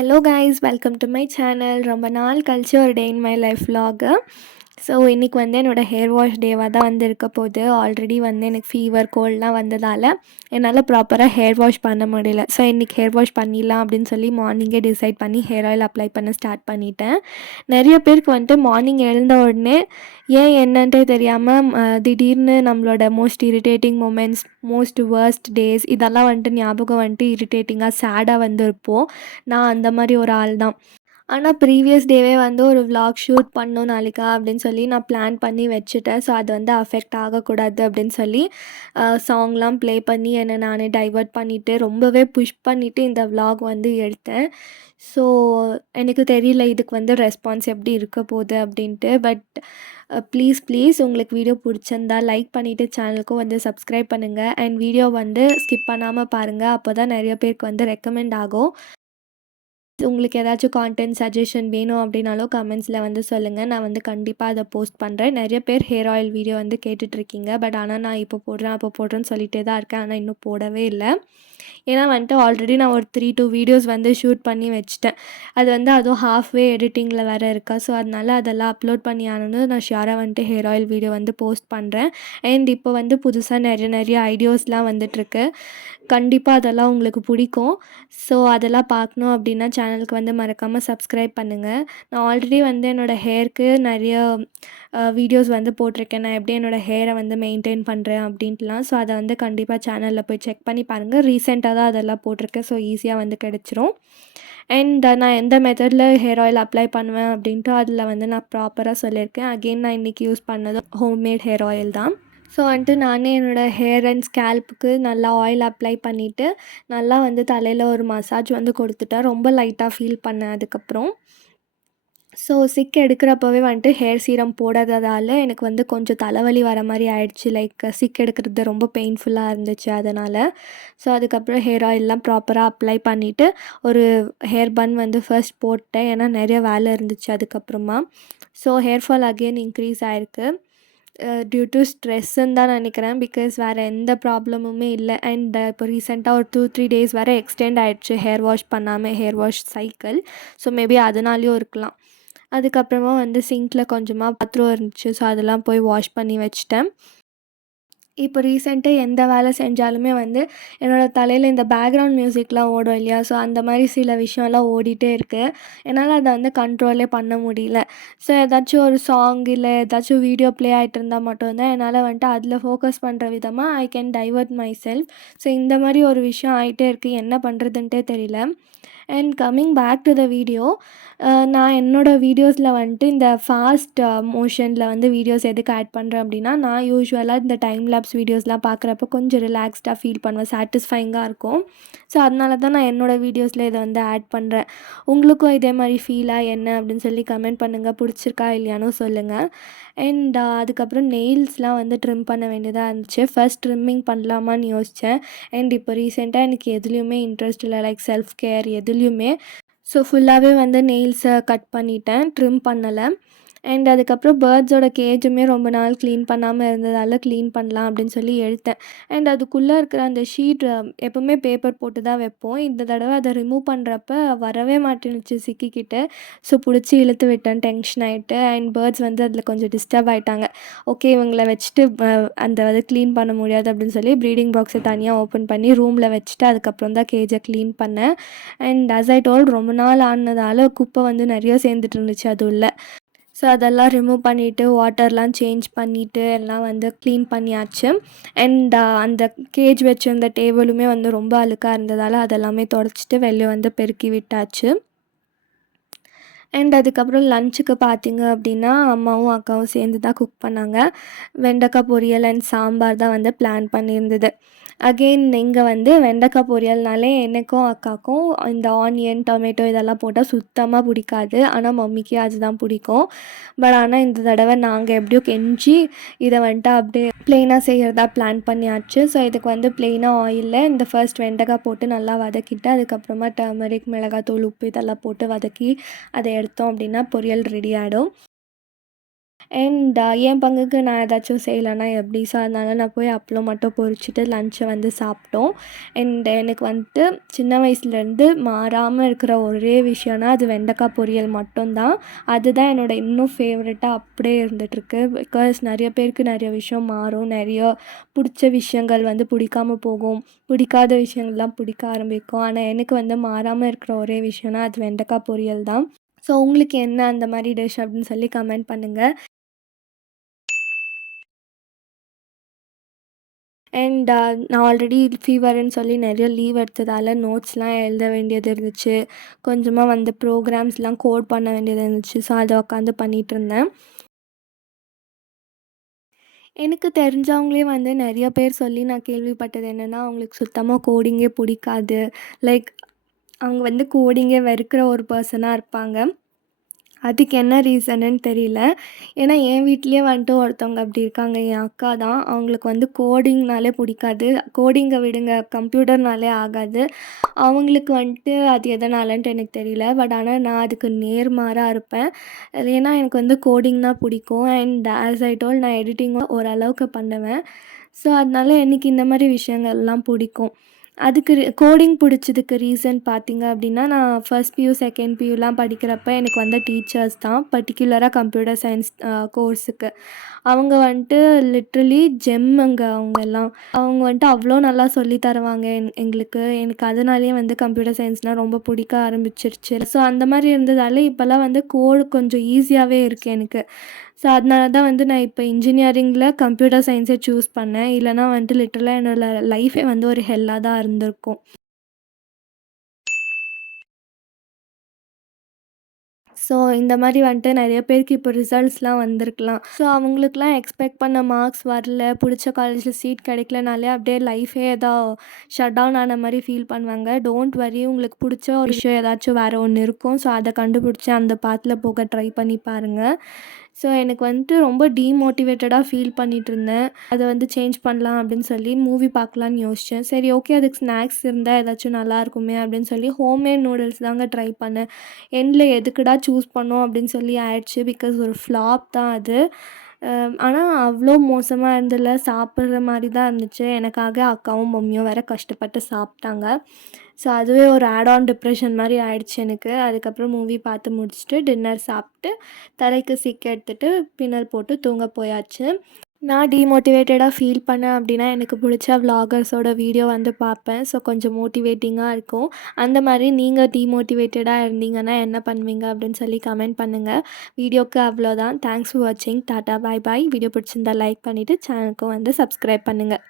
Hello guys, welcome to my channel. ரொம்ப நாள் கழிச்சு ஒரு day in my life vlog. So இன்றைக்கி வந்து என்னோடய ஹேர் வாஷ் டேவாக தான் வந்து இருக்க போகுது. ஆல்ரெடி வந்து எனக்கு ஃபீவர் கோல்ட்லாம் வந்ததால் என்னால் ப்ராப்பராக ஹேர் வாஷ் பண்ண முடியல. ஸோ இன்றைக்கி ஹேர் வாஷ் பண்ணிடலாம் அப்படின்னு சொல்லி மார்னிங்கே டிசைட் பண்ணி ஹேர் ஆயில் அப்ளை பண்ண ஸ்டார்ட் பண்ணிட்டேன். நிறைய பேருக்கு வந்துட்டு மார்னிங் எழுந்த உடனே ஏன் என்னன்ட்டே தெரியாமல் திடீர்னு நம்மளோட most irritating moments, most worst days இதெல்லாம் வந்துட்டு ஞாபகம் வந்துட்டு இரிட்டேட்டிங்காக சேடாக வந்து இருப்போம். நான் அந்த மாதிரி ஒரு ஆள் தான். ஆனால் ப்ரீவியஸ் டேவே வந்து ஒரு விலாக் ஷூட் பண்ணணும் நாளைக்கா அப்படின்னு சொல்லி நான் பிளான் பண்ணி வச்சுட்டேன். ஸோ அது வந்து அஃபெக்ட் ஆகக்கூடாது அப்படின்னு சொல்லி சாங்லாம் ப்ளே பண்ணி என்னை நானே டைவர்ட் பண்ணிவிட்டு ரொம்பவே புஷ் பண்ணிவிட்டு இந்த விலாக் வந்து எடுத்தேன். ஸோ எனக்கு தெரியல இதுக்கு வந்து ரெஸ்பான்ஸ் எப்படி இருக்க போகுது அப்படின்ட்டு. பட் ப்ளீஸ் உங்களுக்கு வீடியோ பிடிச்சிருந்தா லைக் பண்ணிவிட்டு சேனலுக்கும் வந்து சப்ஸ்கிரைப் பண்ணுங்கள். அண்ட் வீடியோ வந்து ஸ்கிப் பண்ணாமல் பாருங்கள். அப்போ தான் நிறைய பேருக்கு வந்து ரெக்கமெண்ட் ஆகும். உங்களுக்கு ஏதாச்சும் கான்டென்ட் சஜஷன் வேணும் அப்படின்னாலும் கமெண்ட்ஸில் வந்து சொல்லுங்கள். நான் வந்து கண்டிப்பாக அதை போஸ்ட் பண்ணுறேன். நிறைய பேர் ஹேர் ஆயில் வீடியோ வந்து கேட்டுட்ருக்கீங்க. பட் ஆனால் நான் இப்போ போடுறேன்னு சொல்லிகிட்டே தான் இருக்கேன். ஆனால் இன்னும் போடவே இல்லை. ஏன்னா வந்துட்டு ஆல்ரெடி நான் ஒரு 3-2 வீடியோஸ் வந்து ஷூட் பண்ணி வச்சுட்டேன். அது வந்து அதுவும் ஹாஃப்வே எடிட்டிங்கில் வேறு இருக்கா. ஸோ அதனால் அதெல்லாம் அப்லோட் பண்ணி ஆனது நான் ஷியோராக வந்துட்டு ஹேர் ஆயில் வீடியோ வந்து போஸ்ட் பண்ணுறேன். அண்ட் இப்போ வந்து புதுசாக நிறைய ஐடியாஸ்லாம் வந்துட்டுருக்கு. கண்டிப்பாக அதெல்லாம் உங்களுக்கு பிடிக்கும். ஸோ அதெல்லாம் பார்க்கணும் அப்படின்னா சேனலுக்கு வந்து மறக்காமல் சப்ஸ்கிரைப் பண்ணுங்கள். நான் ஆல்ரெடி வந்து என்னோடய ஹேருக்கு நிறைய வீடியோஸ் வந்து போட்டிருக்கேன். நான் எப்படி என்னோடய ஹேரை வந்து மெயின்டைன் பண்ணுறேன் அப்படின்ட்டுலாம். ஸோ அதை வந்து கண்டிப்பாக சேனலில் போய் செக் பண்ணி பாருங்கள். ரீசெண்டாக தான் அதெல்லாம் போட்டிருக்கேன். ஸோ ஈஸியாக வந்து கிடச்சிரும். அண்ட் நான் எந்த மெத்தடில் ஹேர் ஆயில் அப்ளை பண்ணுவேன் அப்படின்ட்டு அதில் வந்து நான் ப்ராப்பராக சொல்லியிருக்கேன். அகெயின் நான் இன்றைக்கி யூஸ் பண்ணது ஹோம்மேட் ஹேர் ஆயில் தான். ஸோ வந்துட்டு நானே என்னோடய ஹேர் அண்ட் ஸ்கேல்ப்புக்கு நல்லா ஆயில் அப்ளை பண்ணிவிட்டு நல்லா வந்து தலையில் ஒரு மசாஜ் வந்து கொடுத்துட்டேன். ரொம்ப லைட்டாக ஃபீல் பண்ணேன் அதுக்கப்புறம். ஸோ சிக் எடுக்கிறப்பவே வந்துட்டு ஹேர் சீரம் போடாததால் எனக்கு வந்து கொஞ்சம் தலைவலி வர மாதிரி ஆயிடுச்சு. லைக் சிக் எடுக்கிறது ரொம்ப பெயின்ஃபுல்லாக இருந்துச்சு அதனால். ஸோ அதுக்கப்புறம் ஹேர் ஆயிலெலாம் ப்ராப்பராக அப்ளை பண்ணிவிட்டு ஒரு ஹேர் பன் வந்து ஃபர்ஸ்ட் போட்டேன். ஏன்னா நிறைய வேலை இருந்துச்சு அதுக்கப்புறமா. So hair fall again increase ஆகிருக்கு. டியூ டு ஸ்ட்ரெஸ்ஸுன்னு தான் நினைக்கிறேன். பிகாஸ் வேறு எந்த ப்ராப்ளமுமே இல்லை. அண்ட் இப்போ ரீசெண்டாக ஒரு 2-3 டேஸ் வரை எக்ஸ்டெண்ட் ஆகிடுச்சு ஹேர் வாஷ் பண்ணாமல் hair wash cycle. So maybe அதனாலேயும் இருக்கலாம். அதுக்கப்புறமா வந்து சிங்கில் கொஞ்சமாக பாத்திரம் இருந்துச்சு. ஸோ அதெல்லாம் போய் வாஷ் பண்ணி வச்சுட்டேன். இப்போ ரீசெண்டாக எந்த வேலை செஞ்சாலுமே வந்து என்னோடய தலையில் இந்த பேக்ரவுண்ட் மியூசிக்லாம் ஓடும் இல்லையா. ஸோ அந்த மாதிரி சில விஷயம்லாம் ஓடிட்டே இருக்குது. என்னால் அதை வந்து கண்ட்ரோலே பண்ண முடியல. ஸோ ஏதாச்சும் ஒரு சாங் இல்லை ஏதாச்சும் வீடியோ ப்ளே ஆகிட்டு இருந்தால் மட்டும்தான் என்னால் வந்துட்டு அதில் ஃபோக்கஸ் பண்ணுற விதமாக I can divert myself. So இந்த மாதிரி ஒரு விஷயம் ஆகிட்டே இருக்குது. என்ன பண்ணுறதுன்ட்டே தெரியல. And coming back to the video, நான் என்னோடய வீடியோஸில் வந்துட்டு இந்த ஃபாஸ்ட் மோஷனில் வந்து வீடியோஸ் எதுக்கு ஆட் பண்ணுறேன் அப்படின்னா, நான் யூஸ்வலாக இந்த டைம் லேப்ஸ் வீடியோஸ்லாம் பார்க்குறப்ப கொஞ்சம் ரிலாக்ஸ்டாக ஃபீல் பண்ணுவேன். சாட்டிஸ்ஃபைங்காக இருக்கும். ஸோ அதனால தான் நான் என்னோடய வீடியோஸில் இதை வந்து ஆட் பண்ணுறேன். உங்களுக்கும் இதே மாதிரி ஃபீலாக என்ன அப்படின்னு சொல்லி கமெண்ட் பண்ணுங்கள். பிடிச்சிருக்கா இல்லையானு சொல்லுங்கள். அண்ட் அதுக்கப்புறம் நெயில்ஸ்லாம் வந்து ட்ரிம் பண்ண வேண்டியதாக இருந்துச்சு. ஃபர்ஸ்ட் ட்ரிம்மிங் பண்ணலாமான்னு யோசித்தேன். அண்ட் இப்போ ரீசெண்டாக எனக்கு எதுலேயுமே இன்ட்ரெஸ்ட் இல்லை. லைக் செல்ஃப் கேர் எதுலேயுமே. ஸோ ஃபுல்லாகவே வந்து நெயில்ஸை கட் பண்ணிட்டேன். ட்ரிம் பண்ணலை. அண்ட் அதுக்கப்புறம் பேர்ட்ஸோட கேஜுமே ரொம்ப நாள் க்ளீன் பண்ணாமல் இருந்ததால் க்ளீன் பண்ணலாம் அப்படின்னு சொல்லி எடுத்தேன். அண்ட் அதுக்குள்ளே இருக்கிற அந்த ஷீட் எப்போவுமே பேப்பர் போட்டு தான் வைப்போம். இந்த தடவை அதை ரிமூவ் பண்ணுறப்ப வரவே மாட்டேனுச்சு சிக்கிக்கிட்டு. ஸோ பிடிச்சி இழுத்து விட்டேன் டென்ஷன் ஆகிட்டு. அண்ட் பேர்ட்ஸ் வந்து அதில் கொஞ்சம் டிஸ்டர்ப் ஆகிட்டாங்க. ஓகே இவங்களை வச்சுட்டு அந்த வந்து க்ளீன் பண்ண முடியாது அப்படின்னு சொல்லி ப்ரீடிங் பாக்ஸை தனியாக ஓப்பன் பண்ணி ரூமில் வச்சுட்டு அதுக்கப்புறம் தான் கேஜை க்ளீன் பண்ணேன். அண்ட் அஸ் ஐ டோல்ட் ரொம்ப நாள் ஆனதால் குப்பை வந்து நிறைய சேர்ந்துட்டு இருந்துச்சு அது உள்ள. ஸோ அதெல்லாம் ரிமூவ் பண்ணிவிட்டு வாட்டர்லாம் சேஞ்ச் பண்ணிவிட்டு எல்லாம் வந்து க்ளீன் பண்ணியாச்சு. அண்ட் அந்த கேஜ் வச்சுருந்த டேபிளுமே வந்து ரொம்ப அழுக்காக இருந்ததால் அதெல்லாமே தொடச்சிட்டு வெளியே வந்து பெருக்கி விட்டாச்சு. அண்ட் அதுக்கப்புறம் லஞ்சுக்கு பார்த்திங்க அப்படின்னா அம்மாவும் அக்காவும் சேர்ந்து தான் குக் பண்ணாங்க. வெண்டைக்காய் பொரியல் அண்ட் சாம்பார் தான் வந்து பிளான் பண்ணியிருந்தது. அகெயின் இங்கே வந்து வெண்டைக்காய் பொரியல்னாலே எனக்கும் அக்காவுக்கும் இந்த ஆனியன் டொமேட்டோ இதெல்லாம் போட்டால் சுத்தமாக பிடிக்காது. ஆனால் மம்மிக்கு அதுதான் பிடிக்கும். பட் ஆனால் இந்த தடவை நாங்கள் எப்படியோ கெஞ்சி இதை வந்துட்டு அப்படியே ப்ளெயினாக செய்கிறதா பிளான் பண்ணியாச்சு. ஸோ இதுக்கு வந்து ப்ளெயினாக ஆயிலில் இந்த ஃபர்ஸ்ட் வெண்டைக்காய் போட்டு நல்லா வதக்கிட்டு அதுக்கப்புறமா டர்மரிக் மிளகாத்தூள் உப்பு இதெல்லாம் போட்டு வதக்கி அதை எடுத்தோம் அப்படின்னா பொரியல் ரெடி ஆகிடும். அண்ட் என் பங்குக்கு நான் ஏதாச்சும் செய்யலைன்னா எப்படி? ஸோ அதனால நான் போய் அப்பளம் மட்டும் பொரிச்சுட்டு லன்ச்சை வந்து சாப்பிட்டோம். அண்ட் எனக்கு வந்துட்டு சின்ன வயசுலேருந்து மாறாமல் இருக்கிற ஒரே விஷயம்னா அது வெண்டைக்காய் பொரியல் மட்டும்தான். அதுதான் என்னோடய இன்னும் ஃபேவரெட்டாக அப்படியே இருந்துகிட்ருக்கு. பிகாஸ் நிறைய பேருக்கு நிறைய விஷயம் மாறும், நிறைய பிடிச்ச விஷயங்கள் வந்து பிடிக்காம போகும், பிடிக்காத விஷயங்கள்லாம் பிடிக்க ஆரம்பிக்கும். ஆனால் எனக்கு வந்து மாறாமல் இருக்கிற ஒரே விஷயம்னா அது வெண்டைக்காய் பொரியல் தான். ஸோ உங்களுக்கு என்ன அந்த மாதிரி டிஷ் அப்படின்னு சொல்லி கமெண்ட் பண்ணுங்கள். அண்ட் நான் ஆல்ரெடி ஃபீவருன்னு சொல்லி நிறைய லீவ் எடுத்ததால் நோட்ஸ்லாம் எழுத வேண்டியது இருந்துச்சு. கொஞ்சமாக வந்து ப்ரோக்ராம்ஸ்லாம் கோட் பண்ண வேண்டியது இருந்துச்சு. ஸோ அதை உட்காந்து பண்ணிகிட்ருந்தேன். எனக்கு தெரிஞ்சவங்களே வந்து நிறைய பேர் சொல்லி நான் கேள்விப்பட்டது என்னென்னா, அவங்களுக்கு சுத்தமாக கோடிங்கே பிடிக்காது. லைக் அவங்க வந்து கோடிங்கே வெறுக்கிற ஒரு பர்சனாக இருப்பாங்க. அதுக்கு என்ன ரீசனுன்னு தெரியல. ஏன்னா என் வீட்லேயே வந்துட்டு ஒருத்தவங்க அப்படி இருக்காங்க. என் அக்கா தான். அவங்களுக்கு வந்து கோடிங்னாலே பிடிக்காது. கோடிங்கை விடுங்க, கம்ப்யூட்டர்னாலே ஆகாது. அவங்களுக்கு வந்துட்டு அது எதனாலன்ட்டு எனக்கு தெரியல. பட் ஆனால் நான் அதுக்கு நேர்மாறா இருப்பேன். அது ஏன்னா எனக்கு வந்து கோடிங் தான் பிடிக்கும். அண்ட் ஆஸ் ஐ டோல்ட் நான் எடிட்டிங்கும் ஓரளவுக்கு பண்ணுவேன். ஸோ அதனால எனக்கு இந்த மாதிரி விஷயங்கள்லாம் பிடிக்கும். அதுக்கு கோடிங் பிடிச்சதுக்கு ரீசன் பார்த்தீங்க அப்படின்னா, நான் ஃபர்ஸ்ட் பியூ, செகண்ட் பியூலாம் படிக்கிறப்ப எனக்கு வந்த டீச்சர்ஸ் தான். பர்ட்டிகுலராக கம்ப்யூட்டர் சயின்ஸ் கோர்ஸுக்கு. அவங்க வந்துட்டு லிட்ரலி ஜெம்முங்க அவங்கெல்லாம். அவங்க வந்துட்டு அவ்வளோ நல்லா சொல்லி தருவாங்க எங்களுக்கு. எனக்கு அதனாலேயே வந்து கம்ப்யூட்டர் சயின்ஸ்னால் ரொம்ப பிடிக்க ஆரம்பிச்சிருச்சு. ஸோ அந்த மாதிரி இருந்ததால் இப்போல்லாம் வந்து கோடு கொஞ்சம் ஈஸியாகவே இருக்குது எனக்கு. ஸோ அதனால தான் வந்து நான் இப்போ இன்ஜினியரிங்கில் கம்ப்யூட்டர் சயின்ஸே சூஸ் பண்ணேன். இல்லைனா வந்துட்டு லிட்டரலாக என்னோடய லைஃபே வந்து ஒரு ஹெல்லாக தான் இருந்திருக்கும். ஸோ இந்த மாதிரி வந்துட்டு நிறைய பேருக்கு இப்போ ரிசல்ட்ஸ்லாம் வந்திருக்கலாம். ஸோ அவங்களுக்குலாம் எக்ஸ்பெக்ட் பண்ண மார்க்ஸ் வரல, பிடிச்ச காலேஜில் சீட் கிடைக்கலனாலே அப்படியே லைஃபே ஏதோ ஷட் டவுன் ஆன மாதிரி ஃபீல் பண்ணுவாங்க. டோன்ட் வரி, உங்களுக்கு பிடிச்ச ஒரு விஷயம் ஏதாச்சும் வேறு ஒன்று இருக்கும். ஸோ அதை கண்டுபிடிச்சி அந்த பாத்தில் போக ட்ரை பண்ணி பாருங்கள். ஸோ எனக்கு வந்துட்டு ரொம்ப டீமோட்டிவேட்டடாக ஃபீல் பண்ணிகிட்ருந்தேன். அதை வந்து சேஞ்ச் பண்ணலாம் அப்படின்னு சொல்லி மூவி பார்க்கலான்னு யோசித்தேன். சரி ஓகே, அதுக்கு ஸ்நாக்ஸ் இருந்தால் ஏதாச்சும் நல்லாயிருக்குமே அப்படின்னு சொல்லி ஹோம்மேட் நூடுல்ஸ் தாங்க ட்ரை பண்ணேன். எண்டில் எதுக்குடா சூஸ் பண்ணோம் அப்படின்னு சொல்லி ஆயிடுச்சு. பிகாஸ் ஒரு ஃப்ளாப் தான் அது. ஆனால் அவ்வளோ மோசமாக இருந்ததில்ல, சாப்பிட்ற மாதிரி தான் இருந்துச்சு. எனக்காக அக்காவும் மம்மியும் வேறு கஷ்டப்பட்டு சாப்பிட்டாங்க. ஸோ அதுவே ஒரு ஆட் ஆன் டிப்ரெஷன் மாதிரி ஆயிடுச்சு எனக்கு. அதுக்கப்புறம் மூவி பார்த்து முடிச்சுட்டு டின்னர் சாப்பிட்டு தலைக்கு சிக்க எடுத்துகிட்டு பின்னல் போட்டு தூங்க போயாச்சு. நான் டீமோட்டிவேட்டடாக ஃபீல் பண்ணேன் அப்படின்னா எனக்கு பிடிச்ச விலாகர்ஸோட வீடியோ வந்து பார்ப்பேன். ஸோ கொஞ்சம் மோட்டிவேட்டிங்காக இருக்கும். அந்த மாதிரி நீங்கள் டீமோட்டிவேட்டடாக இருந்தீங்கன்னா என்ன பண்ணுவீங்க அப்படின்னு சொல்லி கமெண்ட் பண்ணுங்கள். வீடியோக்கு அவ்வளோதான். தேங்க்ஸ் ஃபார் வாட்சிங். டாட்டா, பாய் பாய். வீடியோ பிடிச்சிருந்தா லைக் பண்ணிவிட்டு சேனலுக்கும் வந்து சப்ஸ்கிரைப் பண்ணுங்கள்.